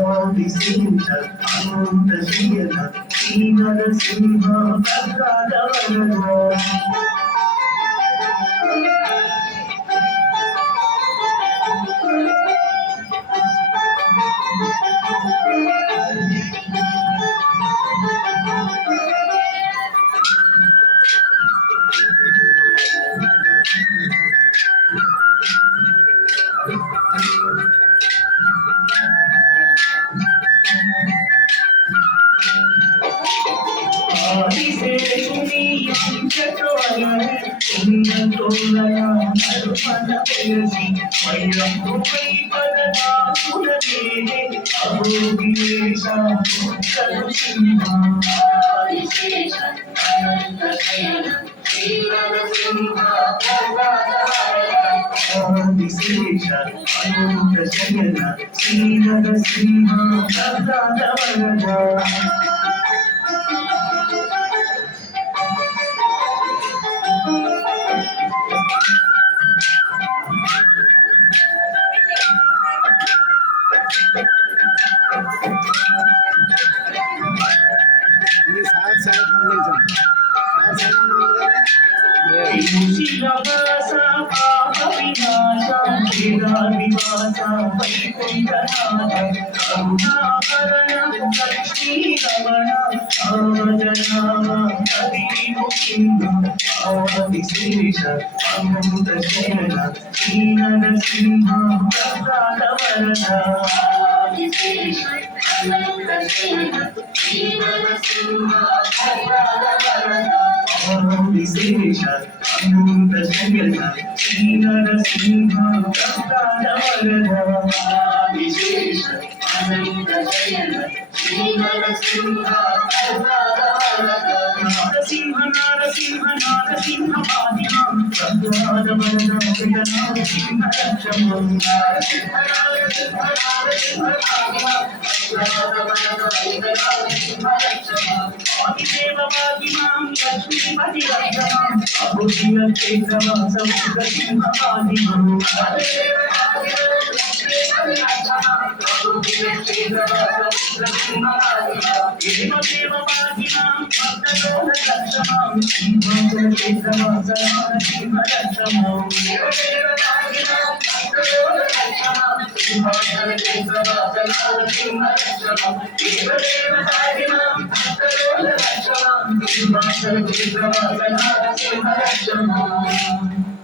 ఆదిశేష అనంత శయన శ్రీ నరసింహ ప్రసాదవరద ఆదిశేషుని అంశతోలయ పుణ్యతోలయ నరుమన పెయసి స్వయంభుపై పదనాసురదేహే అభోగియేష నృసింహ ఆదిశేష అనంత శయన శ్రీ నరసింహ ఆదిశేష అనంత శయన శ్రీ నరసింహ ప్రసాదవరద శివవాస పాప వినాశ వేదాదివాస వైకుంఠనాథ కరుణాకరణ లక్ష్మీ రమణ ఆదనామ కవి ముకుంద ఆదిశేష అనంత శయన శ్రీ నరసింహ ప్రసాదవరద ఆదిశేష అనంత శయన శ్రీ నరసింహ ప్రసాదవరద ఆదిశేష అనంత శయన శ్రీ నరసింహ ప్రసాదవరద ఆదిశేష అనంత శయన శ్రీ నరసింహ ప్రసాదవరద నారసింహ నారసింహ నారసింహ పాదినాం ప్రసాదవరద నారసింహ రక్షమం నారసింహ నారసింహ నారసింహ పాదినాం ప్రసాదవరద నారసింహ రక్షమం ఆదిదేవ పాదినాం లక్ష్మీపతి రక్షమం అభుజియ చైత్రవాస సింహ పాదినాం ఆదిదేవ పాదినాం లక్ష్మీపతి రక్షమం అభుజియ చైత్రవాస సింహ పాదినాం దేవదేవ పాదినాం భక్తలోక రక్షమం సింహాచల చైత్రవాస సింహ రక్షమం దేవదేవ పాదినాం భక్తలోక రక్షమం సింహాచల చైత్రవాస సింహ రక్షమం దేవదేవ పాదినాం భక్తలోక రక్షమం సింహాచల చైత్రవాస సింహ రక్షమం